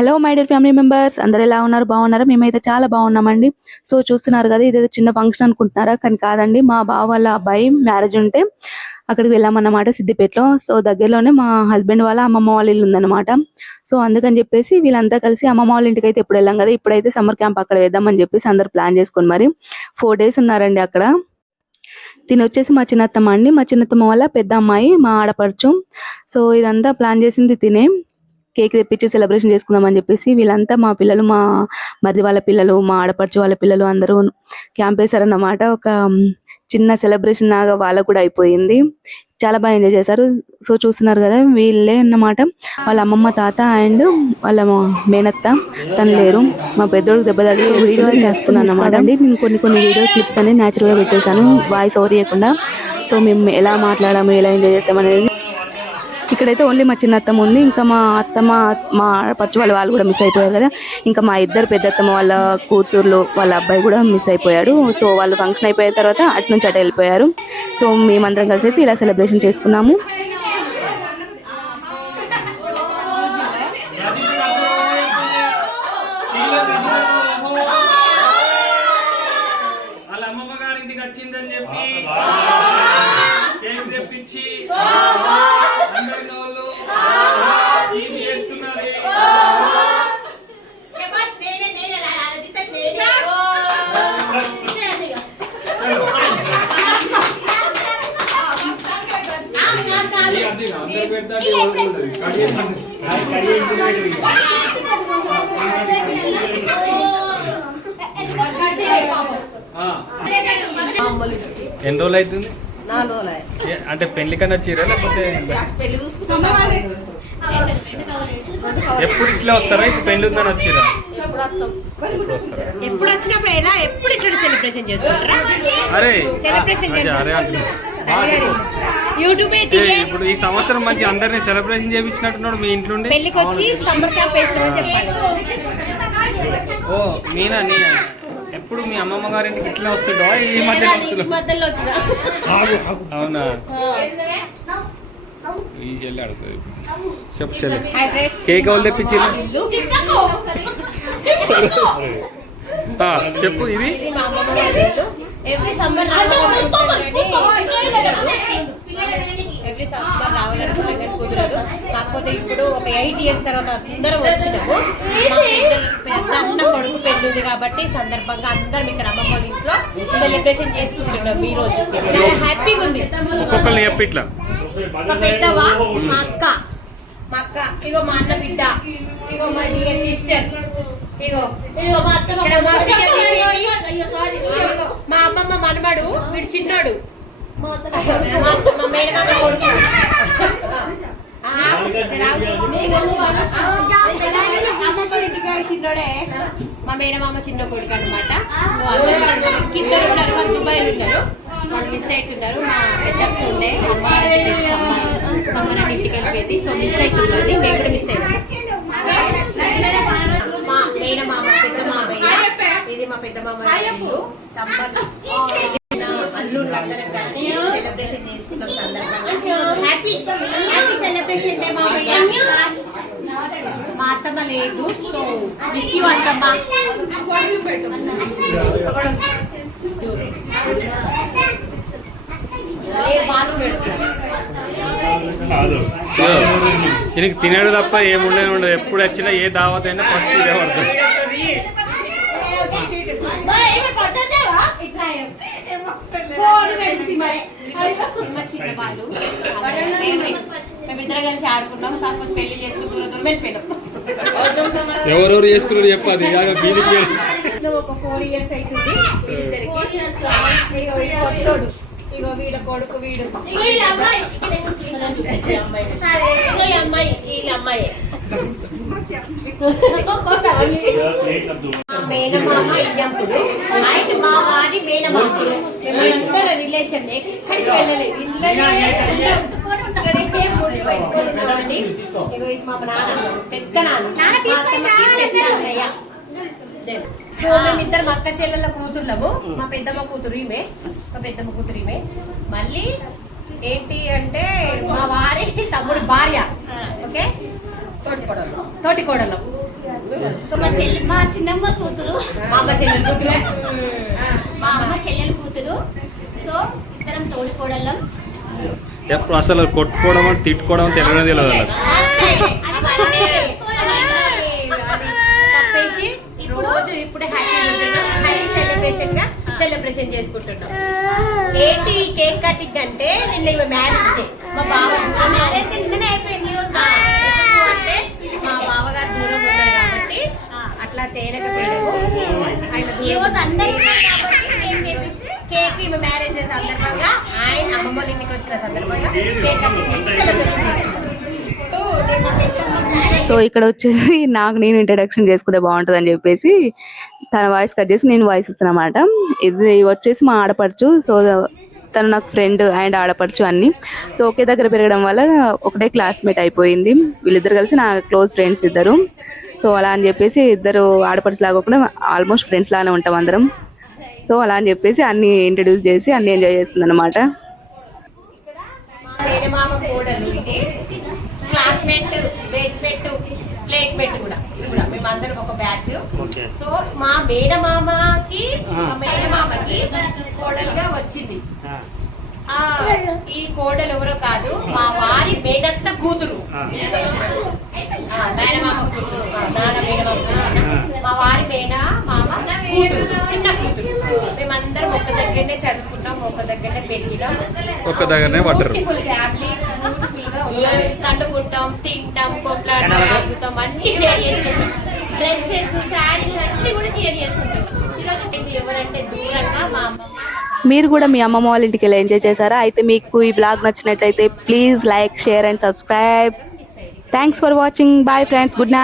Hello my dear family members, అందరు ఎలా ఉన్నారు? బాగున్నారా? మేమైతే చాలా బాగున్నామండి. సో చూస్తున్నారు కదా, ఇదేదో చిన్న ఫంక్షన్ అనుకుంటున్నారా? కానీ కాదండి, మా బావ వాళ్ళ అబ్బాయి మ్యారేజ్ ఉంటే అక్కడికి వెళ్ళామన్నమాట సిద్దిపేటలో. సో దగ్గరలోనే మా హస్బెండ్ వాళ్ళ అమ్మమ్మ వాళ్ళ ఇల్లు ఉందన్నమాట. సో అందుకని చెప్పేసి వీళ్ళంతా కలిసి అమ్మమ్మ వాళ్ళ ఇంటికి అయితే ఎప్పుడు వెళ్ళాం కదా, ఇప్పుడైతే సమ్మర్ క్యాంప్ అక్కడ వేద్దామని చెప్పేసి అందరు ప్లాన్ చేసుకొని మరి 4 days ఉన్నారండి అక్కడ. తిని వచ్చేసి మా చిన్నత్తమ్మ అండి, మా చిన్నత్తమ్మ వాళ్ళ పెద్ద అమ్మాయి, మా ఆడపడుచు. సో ఇదంతా ప్లాన్ చేసింది తినే. కేక్ తెప్పించి సెలబ్రేషన్ చేసుకుందామని చెప్పేసి వీళ్ళంతా మా పిల్లలు, మా మరిది వాళ్ళ పిల్లలు, మా ఆడపడుచు వాళ్ళ పిల్లలు అందరూ క్యాంప్ వేశారన్నమాట. ఒక చిన్న సెలబ్రేషన్ లాగా వాళ్ళకు కూడా అయిపోయింది. చాలా బాగా ఎంజాయ్ చేశారు. సో చూస్తున్నారు కదా, వీళ్ళే అన్నమాట వాళ్ళ అమ్మమ్మ, తాత అండ్ వాళ్ళ మేనత్త. తను లేరు, మా పెద్దోడికి దెబ్బ తగిలి వీడియో చేస్తున్నాను అనమాట అండి. నేను కొన్ని వీడియో క్లిప్స్ అనేది న్యాచురల్గా పెట్టేశాను, వాయిస్ ఓవర్ చేయకుండా. సో మేము ఎలా మాట్లాడాము, ఎలా ఎంజాయ్ చేస్తాం అనేది. ఇక్కడైతే ఓన్లీ మా చిన్న అత్తమ్మ ఉంది, ఇంకా మా అత్తమ్మ, మా పచ్చు వాళ్ళు కూడా మిస్ అయిపోయారు కదా. ఇంకా మా ఇద్దరు పెద్ద అత్తమ్మ వాళ్ళ కూతుర్లు, వాళ్ళ అబ్బాయి కూడా మిస్ అయిపోయాడు. సో వాళ్ళు ఫంక్షన్ అయిపోయిన తర్వాత అటు నుంచి అటు వెళ్ళిపోయారు. సో మేమందరం కలిసి అయితే ఇలా సెలబ్రేషన్ చేసుకున్నాము. ఎన్ని రోజులు అవుతుంది? అంటే పెళ్లి కన్నా చీర లేకపోతే ఎప్పుడు ఇట్లా వస్తారా? ఇప్పుడు పెళ్లి ఉందని వచ్చిరా? ఎప్పుడు వచ్చినప్పుడు ఎలా ఎప్పుడు ఇట్లా సెలబ్రేషన్ చేసుకుంటారా? అరే సెలబ్రేషన్ అరే యూట్యూబ్ ఇప్పుడు ఈ సంవత్సరం మంచి అందరినీ సెలబ్రేషన్ చేయించినట్టున్నాడు మీ ఇంట్లో పెళ్లికి వచ్చి సమ్మర్ క్యాంప్ వేసినామని చెప్పాలి. ఓ నేనా ఎప్పుడు మీ అమ్మమ్మ గారింటికి ఇట్లా వస్తుండో ఈ మధ్యలో వచ్చిన? అవునా? ఈ చెల్లి అడుగుతుంది. చెప్పు చెల్లి, కేక్ ఎవరు తెప్పించారు? చెప్పు. ఇది ఎవ్రీ సమ్మర్ రావాలనుకుంటే కుదరదు. కాకపోతే ఇప్పుడు ఒక 8 years తర్వాత అందరం వచ్చినాము. పెద్ద అన్న కొడుకు పెళ్ళి ఉంది కాబట్టి సందర్భంగా అందరం ఇక్కడ అమ్మమ్మ ఇంట్లో సెలబ్రేషన్ చేసుకుంటున్నాం. ఈ రోజు చాలా హ్యాపీగా ఉంది. ఒక్కొక్కరిని చెప్పి ఇట్లా. మా పెద్దవా, మా అక్క, ఇగో మా అన్న బిడ్డ, ఇగో మా డియర్ సిస్టర్, ఇగో మా అత్తమ్మ, మా అమ్మమ్మ మనమడు, వీడు చిన్నాడు, మా మేనమామ కొడుకు, చిన్నోడే మా మేనమామ చిన్న కొడుకు అనమాట. సో కిందరు ఉన్నారు, వాళ్ళు దుబాయ్ ఉన్నారు, వాళ్ళు మిస్ అవుతున్నారు. మా పెద్దక్క ఉండే సమ్మర్ ఇంటికి వెళ్ళిపోయింది. సో మిస్ అవుతున్నది, మేము కూడా మిస్ అయ్యాము. మా మేనమామ, పెద్ద మామయ్య, ఇది మా పెద్ద మామయ్య సమ్మర్ అల్లుళ్ళు అందరం కలిసి సెలబ్రేషన్ చేసుకున్నాం సందర్భంగా. హ్యాపీ సెలబ్రేషన్ డే మామయ్య. మా అత్తమ్మ లేదు, సో మిస్ యూ అత్తమ్మ. దీనికి తినడు తప్ప ఏముండే ఉండదు. ఎప్పుడు వచ్చినా ఏ దావత్ అయినా ఫస్ట్ ఇదే పడుతుంది. మేమిద్దరం కలిసి ఆడుకున్నాం. కాకపోతే పెళ్లి చేసుకుని వెళ్ళిపోయినాం. ఎవరెవరు చేసుకున్నారు చెప్పాలి. ఒక 4 years అవుతుంది వీళ్ళిద్దరికి. ఇగో వీడ కొడుకు, వీడు అమ్మాయి, వీళ్ళ అమ్మాయి. మేనమామ ఇన్నప్పుడు అండ్ మా వారి మేనమామలు మేమందరం రిలేషన్ ఎక్కడికి వెళ్ళలేదు. ఇక్కడైతే పెట్టుకోండి. ఇగో మా నాన్న, పెద్ద నాన్న, పెద్ద అన్నయ్య. సో మేమిద్దరం అక్క చెల్లెళ్ళ కూతుర్లము. మా పెద్దమ్మ కూతురు ఈమె, మళ్ళీ ఏంటి అంటే మా వారి తమ్ముడు భార్య. ఓకే, తోటి కోడలు. మా చిన్నమ్మ కూతురు, మా అమ్మ చెల్లెలు కూతురే. మా అమ్మ చెల్లెలు కూతురు. సో ఇద్దరం తోడుకోడళ్ళం. ఎప్పుడు అసలు కొట్టుకోవడం తిట్టుకోవడం తెలియనే తెలియదు వాళ్ళకి. తప్పేసి రోజు ఇప్పుడు హ్యాపీ సెలబ్రేషన్ చేసుకుంటున్నాం. ఏంటి కేక్ కటింగ్ అంటే నిన్న ఇవి మ్యారేజ్ డే. మా బావ మ్యారేజ్ డే నిన్ననే అయిపోయింది. ఈ రోజు అంటే మా బావగారు దూరం ఉన్నారు కాబట్టి అట్లా చేయలేకపోయాము. ఆయన ఈ రోజు అందరూ కేక్ ఈమె మ్యారేజ్ డే సందర్భంగా ఆయన అమ్మమ్మ వాళ్ళ ఇంటికి వచ్చిన సందర్భంగా కేక్ కటింగ్ చేసి సెలబ్రేషన్ చేసుకుంటాం. సో ఇక్కడ వచ్చేసి నాకు నేను ఇంట్రడక్షన్ చేసుకుంటే బాగుంటుంది అని చెప్పేసి తన వాయిస్ కట్ చేసి నేను వాయిస్ ఇస్తాను అన్నమాట. ఇది వచ్చేసి మా ఆడపడుచు. సో తను నాకు ఫ్రెండ్ అండ్ ఆడపడుచు అన్ని. సో ఒకే దగ్గర పెరగడం వల్ల ఒకటే క్లాస్మేట్ అయిపోయింది. వీళ్ళిద్దరు కలిసి నా క్లోజ్ ఫ్రెండ్స్ ఇద్దరు. సో అలా అని చెప్పేసి ఇద్దరు ఆడపడుచు లాగా ఆల్మోస్ట్ ఫ్రెండ్స్ లానే ఉంటాం అందరం. సో అలా అని చెప్పేసి అన్ని ఇంట్రడ్యూస్ చేసి అన్ని ఎంజాయ్ చేస్తుంది అనమాట. మేనమామ కోడలు ఇది క్లాస్మేట్, బేచ్మేట్, ప్లేట్మేట్ కూడా. ఇది కూడా మేమందరం ఒక బ్యాచ్. సో మా మేనమామకి కోడలుగా వచ్చింది. ఈ కోడలు ఎవరో కాదు, మా వారి మేనత్త కూతురు. మేనమామ కూతురు, మా వారి మేనమామ కూతురు, చిన్న కూతురు. మేమందరం ఒక దగ్గరనే చదువుకుంటాం, ఒక దగ్గరనే పెరిగినాం, ఒక్క దగ్గరనే పడ్డారు. తండుకుంటాం, తింటాం, కొట్లాడతాం, తాగుతాం, అన్ని షేర్ చేసుకుంటాం. డ్రెస్సెస్, శారీస్ అన్ని కూడా షేర్ చేసుకుంటాం. ఈరోజు ఎవరంటే దూరంగా మా అమ్మమ్మ. మీరు కూడా మీ అమ్మమ్మ వాళ్ళ ఇంటికి వెళ్ళి ఎంజాయ్ చేశారా? అయితే మీకు ఈ బ్లాగ్ నచ్చినట్లయితే please like, share and subscribe. Thanks for watching. Bye friends. Good night.